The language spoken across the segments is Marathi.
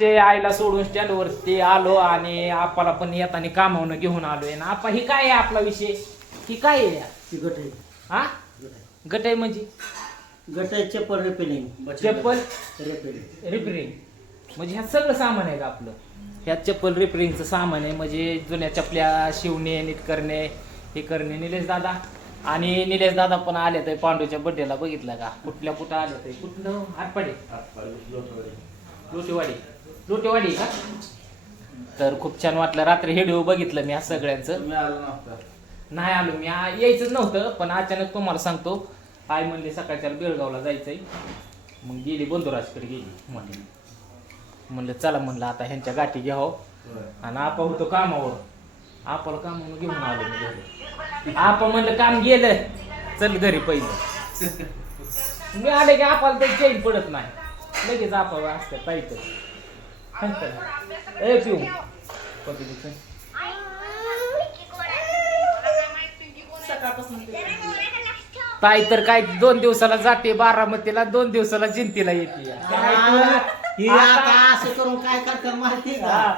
ते आईला सोडून स्टँडवरती आलो आणि आपाला पण येताना कामावून घेऊन आलोय. ना आपा ही काय आहे आपला विषय? ही काय आहे? ती गट आहे. हा? गट आहे. म्हणजे? गट आहे चप्पल रिपेलिंग चप्पल? रिपेलिंग रिपेरिंग म्हणजे ह्यात सगळं सामान आहे का आपलं? ह्यात चप्पल रिपेरिंगचं सामान आहे. म्हणजे जुन्या चपल्या शिवणे नीट करणे हे करणे. निलेश दादा आणि निलेश दादा पण आले तर पांडूच्या बड्डेला बघितलं का? कुठल्या कुठं आले तर कुठलं? आटपाडे लोटेवाडी. लोटेवाडी का? तर खूप छान वाटलं. रात्री व्हिडिओ बघितलं मी ह्या सगळ्यांचं. नाही आलो मी. आ- यायचंच नव्हतं पण अचानक तुम्हाला सांगतो आई म्हणले सकाळच्या बेळगावला जायचंय. मग गेली बंधुराजकडे गेली. म्हणे म्हणलं चला म्हणलं आता ह्यांच्या गाठी घ्यावं. आणि आपा होतो कामावर. आपाला कामावर घेऊन आलो मी घरी. आपा म्हणलं काम गेलं. चल घरी पहिलं. मी आले की आपाला ते चैन पडत नाही. लगेच आपा असतं काहीतरी ए पिऊ. पद्धतीचं ताई तर काय दोन दिवसाला जाते बारामतीला दोन दिवसाला जिंतीला येते. ही आता असं करून काय करतात माहिती का? हा.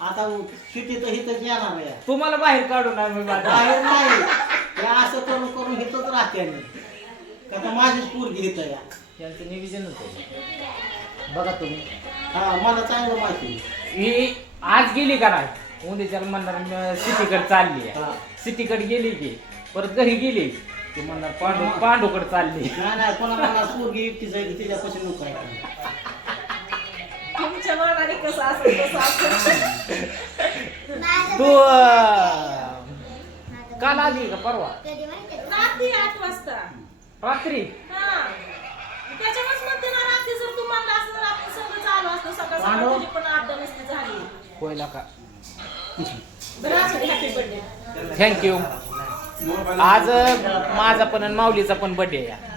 आता सिटी तर हिथंच येणार आहे. तुम्हाला बाहेर काढून आम्ही माझ्या बाहेर नाही. हे असं करून करून हिथंच राहते मी. का तर माझीच पोरगी हिथं या. यांचं नियोजन होतं. बघा तुम्ही. हा मला चांगलं माहिती ही आज गेली का नाही? उद्याच्याला म्हणणार सिटीकडे चालली हा. सिटीकडे गेली की परत घरी गेली की म्हणणार पांडू पांडूकडे चालली. नाही नाही कोणाला मला पोरगी एकटीच आहे तिच्यापासून नको आहे तुमच्या मनाने कसं असेल तसं असेल. तू अं, काल आली का परवा? रात्री आठ वाजता. रात्री? हा त्याच्यामुळेच म्हणते ना रात्री जर तू म्हणला असं तर आपण सगळं चालू असतं सकाळ सकाळ मांडव. तुझी पण आठ नसती कोयला का थँक्यू आज माझा पण आणि माऊलीचा पण बर्थडे आहे.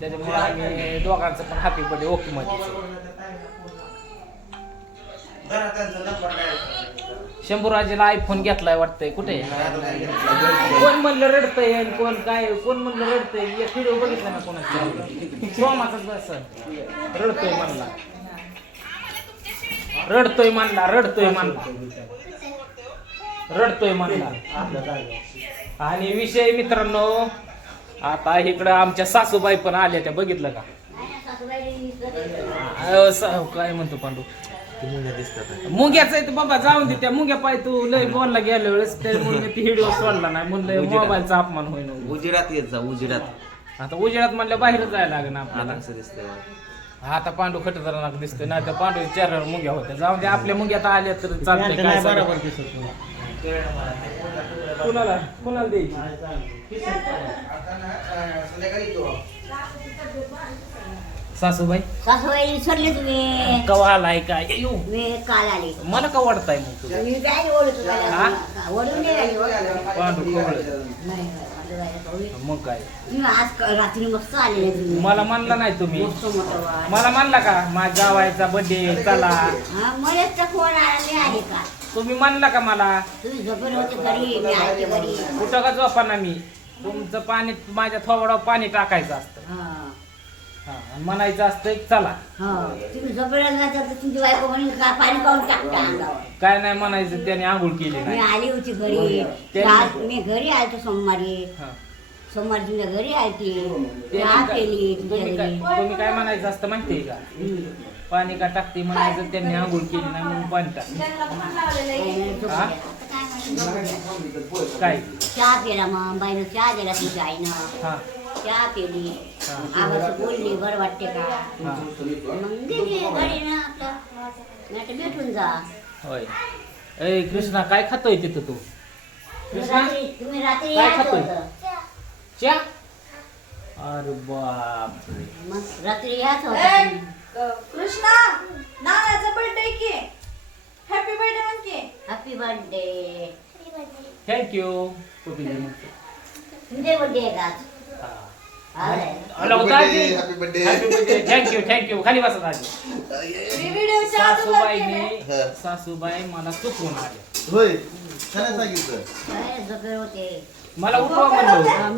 त्याच्यामुळे आम्ही दोघांचा पण हॅपी बर्थडे ओके मध्ये शंभूराजेला आयफोन घेतलाय वाटतंय कुठे? कोण म्हणलं रडतंय आणि कोण काय कोण म्हणलं रडतंय? व्हिडिओ बघितला ना कोणाचा? सोमाचाच बस. रडतोय म्हणला. रडतोय म्हणला रडतोय म्हणला. रडतोय म्हणला. आणि विषय मित्रांनो आता इकडं आमच्या सासूबाई पण आल्या त्या बघितलं का? सा- काय म्हणतो पांडू? मुंग्याच आहे बाबा जाऊन दे त्या मुंग्या पाय तू लय बोलला गेल्या वेळेस त्यामुळे मी ती व्हिडिओ सोडला नाही म्हणलं मोबाईलचा अपमान होईन. उजिरात येत जा उजिरात. आता उजेडात म्हणलं बाहेर जायला लागेल आपल्याला. असं दिसतंय? आता पांडू खटकदार दिसतोय नाही तर पांडू चेहऱ्यावर मुंग्या होत्या. जाऊन दे आपल्या मुंग्यात आल्या तर चालतंय काय. बरोबर दिसत. कुणाला? कुणाला द्यायची? सासूबाई? सासूबाई सोडले तुम्ही. कवा आलाय काय? येऊ. मी काल आले. मला का वाटताय मग मी काय हा? ओढून नाही राहिली. पांडू कवळ. नाही. मग काय? तुम्ही आज क- रात्री मस्त आलेले तुम्ही. मला म्हणला नाही तुम्ही. मस्त मोठं वाण. मला म्हणला का? माझ्या जावायचा बर्थडे चला. मलाच तर फोन आला नाही आले का? तुम्ही म्हणला का मला? तुम्ही झोपेल होते घरी मी आले घरी कुठं का झोपा ना मी? तुमचं पाणी माझ्या थोबडावर पाणी टाकायचं असतं. हा हा, आणि म्हणायचं असतं चला. हा तुम्ही झोपेला नाही तर तुमची बायको का पाणी पाहून टाकता अंगावर काय नाही म्हणायचं त्याने आंघोळ केली मी नाही. आली होती घरी. ते- आज मी घरी आलते सोमवारी. हा. सोमवारी तुमच्या घरी आलती ते. चहा काय- केली तुमच्या तुम्ही काय घरी. तुम्ही काय म्हणायचं असतं माहितीये का? हम्म. पाणी का टाकते म्हणायचं त्यांनी आंघोळ केली नाही म्हणून पाणी टाक त्यांना पण लावलेलं आहे. हा? आता काय चहा केला मग बाईनं चहा दिला तुमच्या आईनं. हा. चहा पेली हा. आवाज बोलली बरं वाटते का? मग गेली घरी ना आपलं नाही भेटून जा। होय. ए कृष्णा काय खातोय तिथं तू? तुम्ही रात्री तुम्ही रात्री काय यायचं खातोय? होतं. च्या? अरे बापरे. मग रात्री ए, होतं कृष्णा नानाचा बर्थडे की? हॅपी बर्थडे म्हण की हॅपी बर्थडे थँक्यू तुमचे बर्थडे आहे का आज? हॅपी बर्थडे थँक्यू थँक्यू खाली बसा सासूबाईने. सासूबाई मला चुकवून आले. होय. छान सांगितलं? काय झोपेल होते? मला उठवा म्हणलो. हा?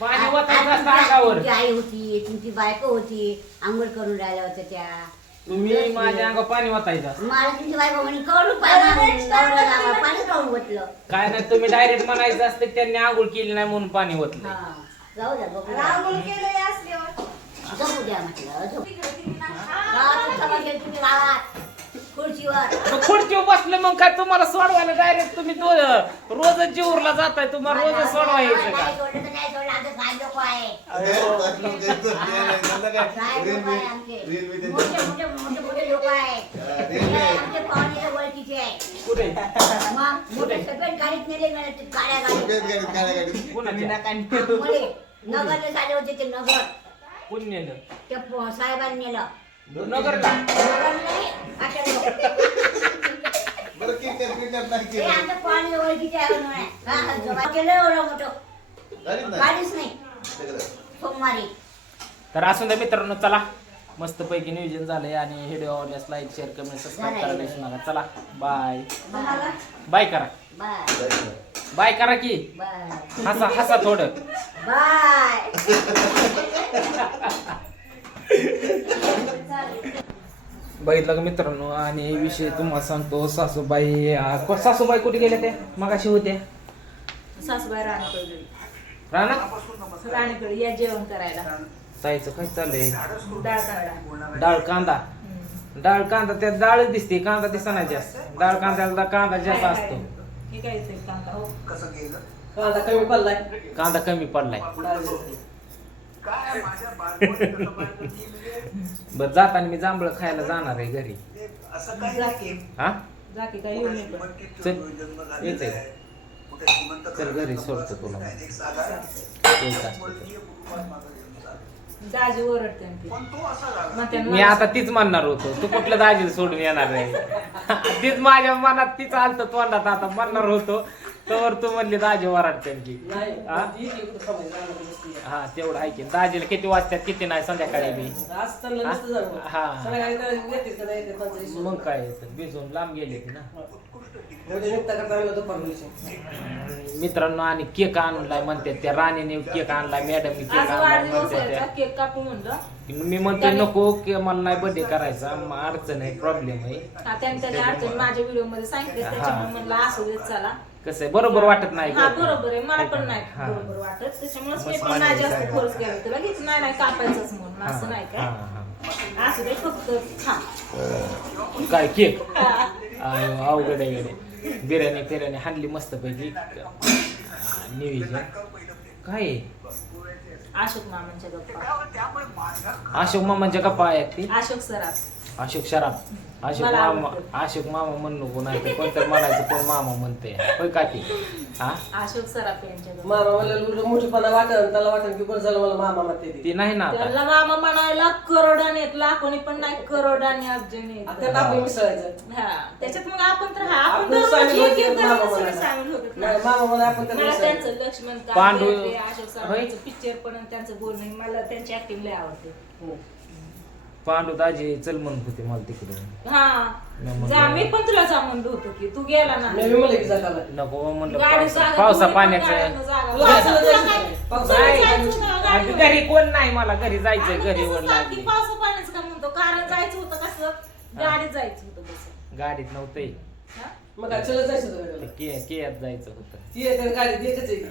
पाणी आ- ओतायचं आ- असतं अंगावर. तुमची आई होती तुमची बायको होती. आंघोळ करून राहिल्या होत्या त्या. तुम्ही माझ्या अंगा पाणी वाचायचं मला तुमची बायको म्हणे कवडू पाणी पाणी काढून म्हटलं काय नाही तुम्ही डायरेक्ट म्हणायचं असतं त्यांनी आंघोळ केली नाही म्हणून पाणी हा. जाऊ द्या बघू. रांगोळी केलंय असल्यावर. झोपू द्या म्हटलं झोपू केली तुम्ही खुर्चीवर. खुर्चीवर बसले मग काय तुम्हाला सोडवायला डायरेक्ट तुम्ही दो रोजच जीवरला जाताय तुम्हाला रोजच सोडवायचं नाही का सोडलं तर नाही सोडलं आमचं काय लोक आहे. मोठे मोठे मोठे मोठे लोक आहेत. हे आमचे पाहुणे ओळखीचे आहे कुठे? मग मोठे सगळे गाडीत नेले मला ते काळ्या गाडीत कुणाच्या? मुले नगरला झाले होते ते नगर. त्या प- साहेबांनी नेलं. नगरला नगर नाही अटक हे आमचं पाणी ओळखीचे आहे म्हणून आहे. हा, हा, जमा केलं एवढं मोठं. गाडीच नाही. सोमवारी. तर असून द्या मित्रांनो चला. मस्त पैकी नियोजन झालंय आणि व्हिडिओ आवडल्यास लाईक शेअर कमेंट सबस्क्राईब करायला विसरू नका. चला बाय बाय करा. बाय बाय करा की. बाय हसा हसा थोडं. बाय बघितलं का मित्रांनो? आणि विषय तुम्हाला सांगतो सासूबाई को- सासूबाई कुठे गेल्या त्या? मगाशी होत्या. सासूबाई राणीकडे गेली. राणा? राणीकडे या जेवण करायला. ताईचं काय चाललंय? डाळ काढा डाळ कांदा? डाळ कांदा त्यात डाळ दिसते कांदा दिसा नाही जास्त. डाळ कांद्याला कांदा जास्त असतो. हे काय ते कांदा? हो. कांदा कमी पडलाय. कांदा कमी पडलाय. बर जाताना मी जांभळं खायला जाणार आहे घरी. जाकी हा? जाकी काय चल. येते चल. घरी सोडतो तुला. दाजी ओरडते मी आता तीच म्हणणार होतो. तू कुठल्या दाजीला सोडून येणार नाही तीच माझ्या मनात तीच आलत तोंडात आता म्हणणार होतो. तर तू म्हणली दाजी वराडते की हा? हा तेवढं आहे की. दाजीला किती वाजतात किती नाही संध्याकाळी बी. हा? मग काय तर भिजून लांब गेले ती ना. मित्रांनो आणि केक आणलाय म्हणतात त्या राणीने केक आणलाय मॅडमने केक आज आणलाय वाढदिवस त्या. केक कापू म्हणलं. मी म्हणते नको की मला नाही बर्थडे करायचा म- अडचण आहे प्रॉब्लेम आहे हा, त्यांनी त्याच्या अडचणी माझ्या व्हिडिओमध्ये सांगितले. त्याच्यामुळे म्हणलं असू देत चला कसं आहे बरोबर वाटत नाही हा? बरोबर आहे मला पण नाही हा. बरोबर वाटत त्याच्यामुळेच मी मस्त पण नाही मान्य जास्त आहे. फोर्स केला तुला घेत नाही नाही कापायचंच म्हणून असं नाही हा, काय हा. असू दे फक्त खा काय केक अवघड आहे गडे बिर्याणी फिर्याणी हाणली मस्त पैकी नियोजन काय आहे? अशोक मामांच्या गप्पा. अशोक मामांच्या गप्पा आहेत ती. अशोक सराफ. अशोक शराब अशोक मला मामा आवडतं. अशोक मामा म्हण नको नाही तर कोणतं म्हणायचं कोण मामा म्हणते होय का ती हा अशोक सराफ यांच्या मामा मला मोठेपणा वाटत त्याला वाटत की बरं झालं मला मामा म्हणते ती ती नाही ना आता त्याला मामा म्हणायला करोडाने आहेत लाखोनी पण नाही करोडाने अब्जाने आहेत. आता आपण मिसळायचं हा त्याच्यात मग आपण तर हा आपण आपण दररोज सामील एक होतो, एक मामा जणांना सगळे म्हणायला. सामील होतात ना. नाही, मामा म्हणा आपण त्याला मला मिसळायचं. त्यांचं लक्ष्मण पांडू- कांबळे, अशोक होय. सराफांचं पिक्चर पण आणि त्यांचं बोलणं मला त्यांची ऍक्टिंग लय आवडते हम्म. पांडू दाजी चल म्हणत होते मला तिकडे. हा. जा मी पण तुला जा म्हणलं होतो की तू गेला ना. मी म्हणलं की नको म्हणलं गाडी पावसा पण पाण्याचं. गाड्यांना जागा. तुला पावसात कशाला तुला जायचं काय- नाही? तुला पावसाळ्यात नाही. जायचं होतं ना आणि गाडीवर. घरी कोण नाही मला घरी जायचंय घरी वर तसंच लागली पावसा पाण्याचं का म्हणतो? कारण जायचं होतं कसं? गाडीत जायचं होतं कसं गाडीत नव्हते हा? मग काय चलत जायचं होतं का ते त्याला? के केयात जायचं होतं. ती आहे की.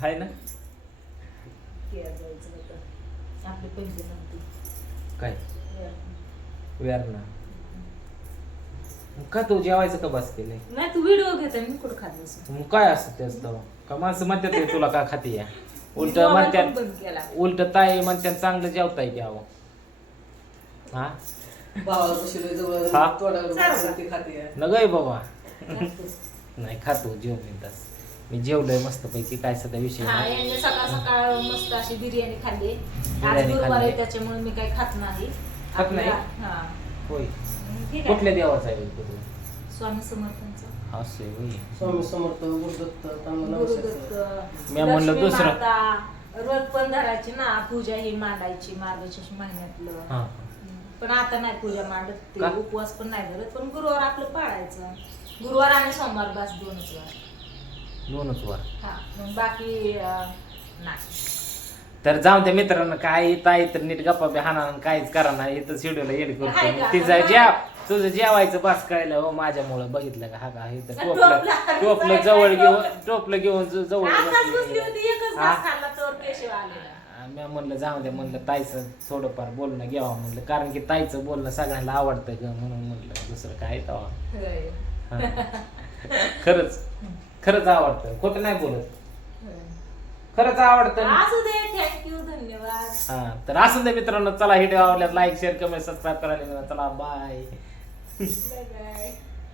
हाय ना? केअर जायचं होतं. आपली पहिली नव्हती. काय? वेरणा मग का तू जेवायचं का बस केलंय? नाही तू व्हिडिओ घेते मी कुठं खात बसू? मग काय असतं त्याच तेव्हा? का माणसं म्हणतात "हे तुला का खाती या उलट पण म्हणतात बंद केला. उलट ताई म्हणतात चांगलं जेवताय की अहो. हा? भावाला बसलोय जवळ हा. तोंडावर चालेल. बसून ती खाते. आहे. न गय बाबा नाही खातो जेव मिनिटास मी जेवलोय मस्त पैकी काय सध्या विषय हा नाही. यांनी सकाळ सकाळ मस्त अशी बिर्याणी खाल्ली आज बिर्याणी गुरुवार खाल्ली. आहे त्याच्यामुळे मी काही खात नाही खात नाही? आपला- हा होय ठीक आहे. कुठल्या देवाचा आहे गुरु स्वामी समर्थांचं होय स्वामी समर्थ गुरुदत्त चांगलं गुरुदत्त नमस्कार मी म्हणलं लक्ष्मी दुसरं. माता, पण धरायची ना पूजा ही मांडायची मार्गशीर्ष महिन्यातलं हा पण आता नाही पूजा मांडत ते का? उपवास पण नाही धरत पण गुरुवार आपलं पाळायचं गुरुवार आणि सोमवार बस दोनच वार दोनच वार. हा मग बाकी अं, नाही. तर जाऊन त्या मित्रांनो काय ताई तर नीट गप्पा बी हाना काहीच करा ना इथं शेड्यूल हाय करतो? तिचं जेव तुझं जेवायचं बस कळलं हो माझ्यामुळं बघितलं का? हा का? इथं टोपलं टोपलं. टोपलं जवळ घेऊन टोपलं घेऊन ज- जवळ आताच बसली. बसली. होती एकच हा? घास खाल्ला तर पेशवे आले मी म्हणलं जाऊ दे म्हणलं ताईचं थोडंफार बोलणं घ्यावं म्हणलं कारण की ताईचं बोलणं सगळ्यांना आवडतं ग म्हणून म्हणलं दुसरं काय तेव्हा? खरंच. खरंच आवडतं. खोटं नाही बोलत. खरंच आवडतं असू दे थँक्यू धन्यवाद. हा तर असं दे मित्रांनो चला व्हिडिओ आवडल्यास लाईक शेअर कमेंट सबस्क्राईब करायला. चला बाय बाय बाय